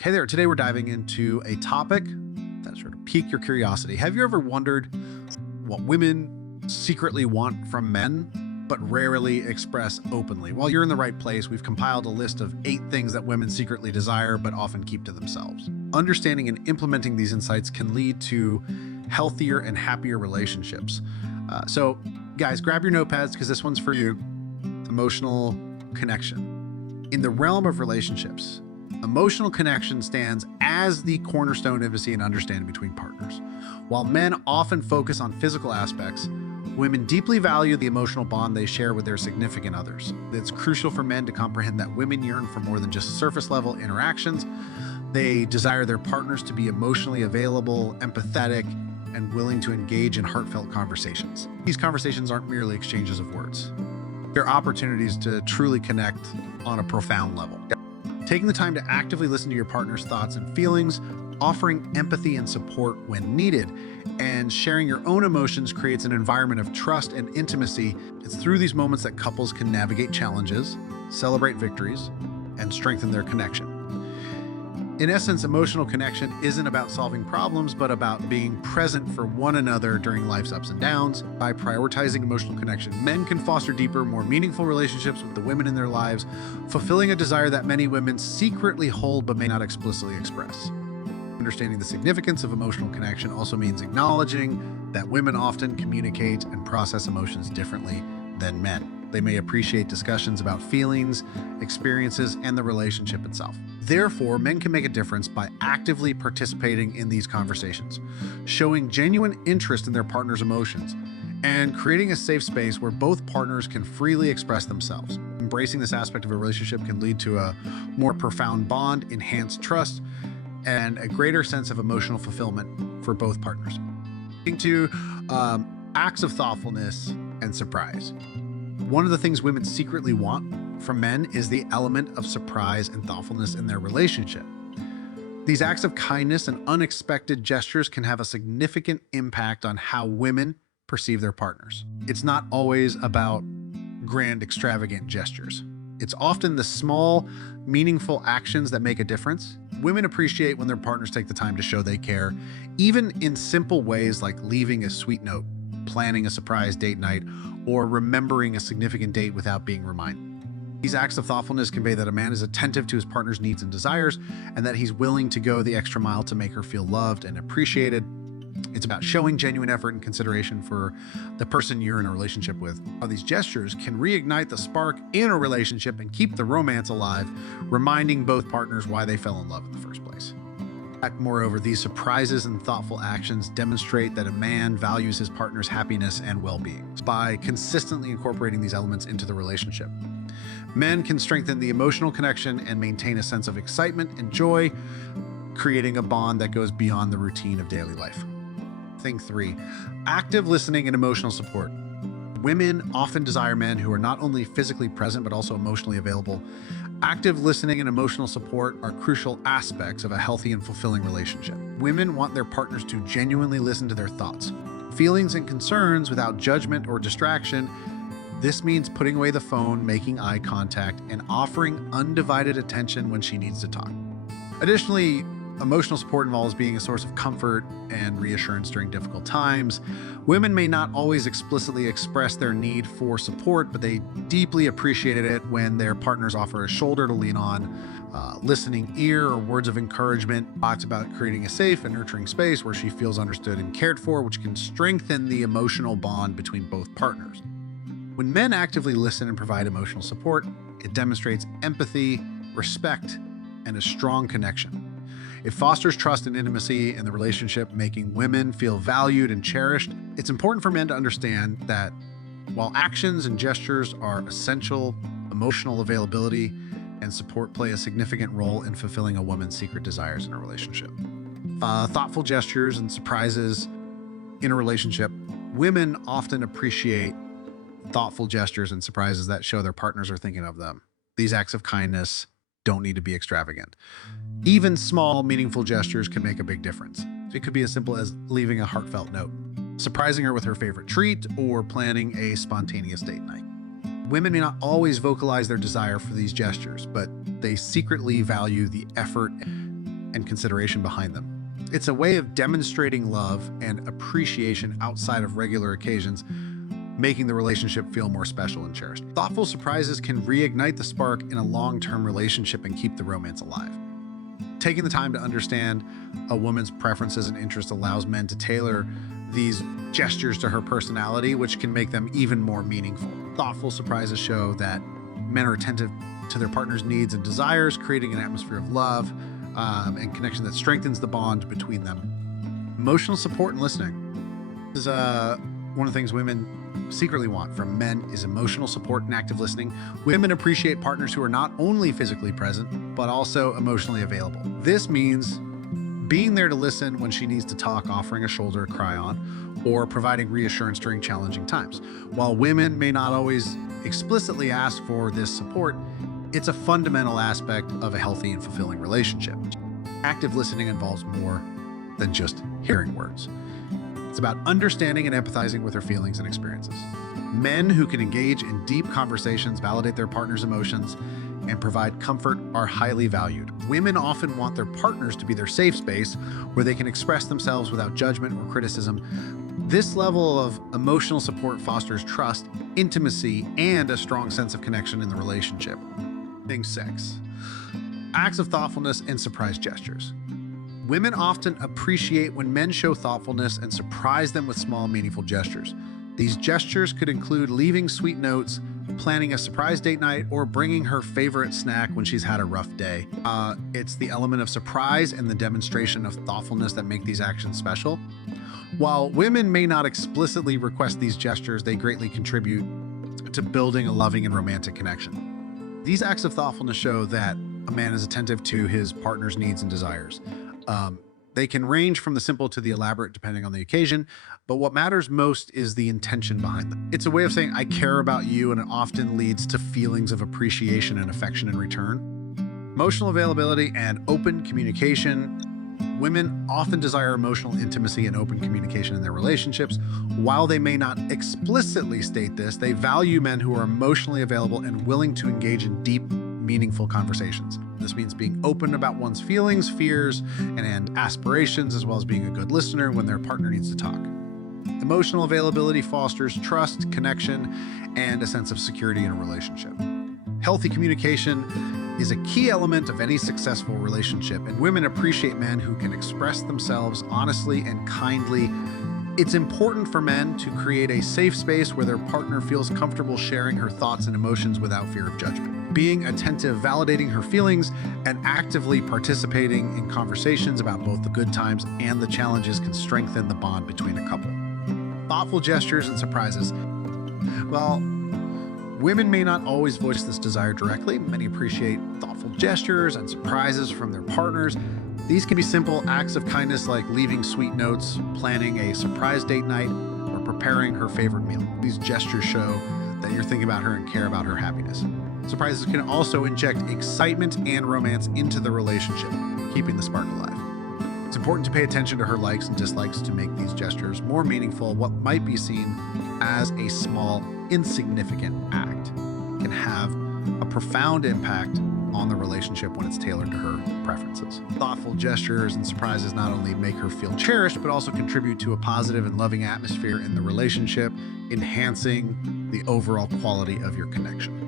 Hey there, today we're diving into a topic that sort of pique your curiosity. Have you ever wondered what women secretly want from men, but rarely express openly? Well, you're in the right place. We've compiled a list of 8 things that women secretly desire, but often keep to themselves. Understanding and implementing these insights can lead to healthier and happier relationships. So, guys, grab your notepads because this one's for you. Emotional connection. In the realm of relationships, emotional connection stands as the cornerstone of intimacy and understanding between partners. While men often focus on physical aspects, women deeply value the emotional bond they share with their significant others. It's crucial for men to comprehend that women yearn for more than just surface level interactions. They desire their partners to be emotionally available, empathetic, and willing to engage in heartfelt conversations. These conversations aren't merely exchanges of words. They're opportunities to truly connect on a profound level. Taking the time to actively listen to your partner's thoughts and feelings, offering empathy and support when needed, and sharing your own emotions creates an environment of trust and intimacy. It's through these moments that couples can navigate challenges, celebrate victories, and strengthen their connection. In essence, emotional connection isn't about solving problems, but about being present for one another during life's ups and downs. By prioritizing emotional connection, men can foster deeper, more meaningful relationships with the women in their lives, fulfilling a desire that many women secretly hold but may not explicitly express. Understanding the significance of emotional connection also means acknowledging that women often communicate and process emotions differently than men. They may appreciate discussions about feelings, experiences, and the relationship itself. Therefore, men can make a difference by actively participating in these conversations, showing genuine interest in their partner's emotions, and creating a safe space where both partners can freely express themselves. Embracing this aspect of a relationship can lead to a more profound bond, enhanced trust, and a greater sense of emotional fulfillment for both partners. To acts of thoughtfulness and surprise. One of the things women secretly want from men is the element of surprise and thoughtfulness in their relationship. These acts of kindness and unexpected gestures can have a significant impact on how women perceive their partners. It's not always about grand, extravagant gestures. It's often the small, meaningful actions that make a difference. Women appreciate when their partners take the time to show they care, even in simple ways like leaving a sweet note, planning a surprise date night, or remembering a significant date without being reminded. These acts of thoughtfulness convey that a man is attentive to his partner's needs and desires, and that he's willing to go the extra mile to make her feel loved and appreciated. It's about showing genuine effort and consideration for the person you're in a relationship with. How these gestures can reignite the spark in a relationship and keep the romance alive, reminding both partners why they fell in love in the first place. Moreover, these surprises and thoughtful actions demonstrate that a man values his partner's happiness and well-being. By consistently incorporating these elements into the relationship, men can strengthen the emotional connection and maintain a sense of excitement and joy, creating a bond that goes beyond the routine of daily life. Thing 3, active listening and emotional support. Women often desire men who are not only physically present, but also emotionally available. Active listening and emotional support are crucial aspects of a healthy and fulfilling relationship. Women want their partners to genuinely listen to their thoughts, feelings, and concerns without judgment or distraction. This means putting away the phone, making eye contact, and offering undivided attention when she needs to talk. Additionally, emotional support involves being a source of comfort and reassurance during difficult times. Women may not always explicitly express their need for support, but they deeply appreciate it when their partners offer a shoulder to lean on, listening ear, or words of encouragement. It's about creating a safe and nurturing space where she feels understood and cared for, which can strengthen the emotional bond between both partners. When men actively listen and provide emotional support, it demonstrates empathy, respect, and a strong connection. It fosters trust and intimacy in the relationship, making women feel valued and cherished. It's important for men to understand that while actions and gestures are essential, emotional availability and support play a significant role in fulfilling a woman's secret desires in a relationship. Thoughtful gestures and surprises in a relationship. Women often appreciate thoughtful gestures and surprises that show their partners are thinking of them. These acts of kindness don't need to be extravagant. Even small, meaningful gestures can make a big difference. It could be as simple as leaving a heartfelt note, surprising her with her favorite treat, or planning a spontaneous date night. Women may not always vocalize their desire for these gestures, but they secretly value the effort and consideration behind them. It's a way of demonstrating love and appreciation outside of regular occasions, making the relationship feel more special and cherished. Thoughtful surprises can reignite the spark in a long-term relationship and keep the romance alive. Taking the time to understand a woman's preferences and interests allows men to tailor these gestures to her personality, which can make them even more meaningful. Thoughtful surprises show that men are attentive to their partner's needs and desires, creating an atmosphere of love and connection that strengthens the bond between them. Emotional support and listening. This is one of the things women secretly want from men is emotional support and active listening. Women appreciate partners who are not only physically present, but also emotionally available. This means being there to listen when she needs to talk, offering a shoulder to cry on, or providing reassurance during challenging times. While women may not always explicitly ask for this support, it's a fundamental aspect of a healthy and fulfilling relationship. Active listening involves more than just hearing words. It's about understanding and empathizing with their feelings and experiences. Men who can engage in deep conversations, validate their partner's emotions, and provide comfort are highly valued. Women often want their partners to be their safe space where they can express themselves without judgment or criticism. This level of emotional support fosters trust, intimacy, and a strong sense of connection in the relationship. Thing 6. Acts of thoughtfulness and surprise gestures. Women often appreciate when men show thoughtfulness and surprise them with small, meaningful gestures. These gestures could include leaving sweet notes, planning a surprise date night, or bringing her favorite snack when she's had a rough day. It's the element of surprise and the demonstration of thoughtfulness that make these actions special. While women may not explicitly request these gestures, they greatly contribute to building a loving and romantic connection. These acts of thoughtfulness show that a man is attentive to his partner's needs and desires. They can range from the simple to the elaborate depending on the occasion, but what matters most is the intention behind them. It's a way of saying, I care about you, and it often leads to feelings of appreciation and affection in return. Emotional availability and open communication. Women often desire emotional intimacy and open communication in their relationships. While they may not explicitly state this, they value men who are emotionally available and willing to engage in deep, meaningful conversations. This means being open about one's feelings, fears, and aspirations, as well as being a good listener when their partner needs to talk. Emotional availability fosters trust, connection, and a sense of security in a relationship. Healthy communication is a key element of any successful relationship, and women appreciate men who can express themselves honestly and kindly. It's important for men to create a safe space where their partner feels comfortable sharing her thoughts and emotions without fear of judgment. Being attentive, validating her feelings, and actively participating in conversations about both the good times and the challenges can strengthen the bond between a couple. Thoughtful gestures and surprises. Well, women may not always voice this desire directly. Many appreciate thoughtful gestures and surprises from their partners. These can be simple acts of kindness like leaving sweet notes, planning a surprise date night, or preparing her favorite meal. These gestures show that you're thinking about her and care about her happiness. Surprises can also inject excitement and romance into the relationship, keeping the spark alive. It's important to pay attention to her likes and dislikes to make these gestures more meaningful. What might be seen as a small, insignificant act can have a profound impact on the relationship when it's tailored to her preferences. Thoughtful gestures and surprises not only make her feel cherished, but also contribute to a positive and loving atmosphere in the relationship, enhancing the overall quality of your connection.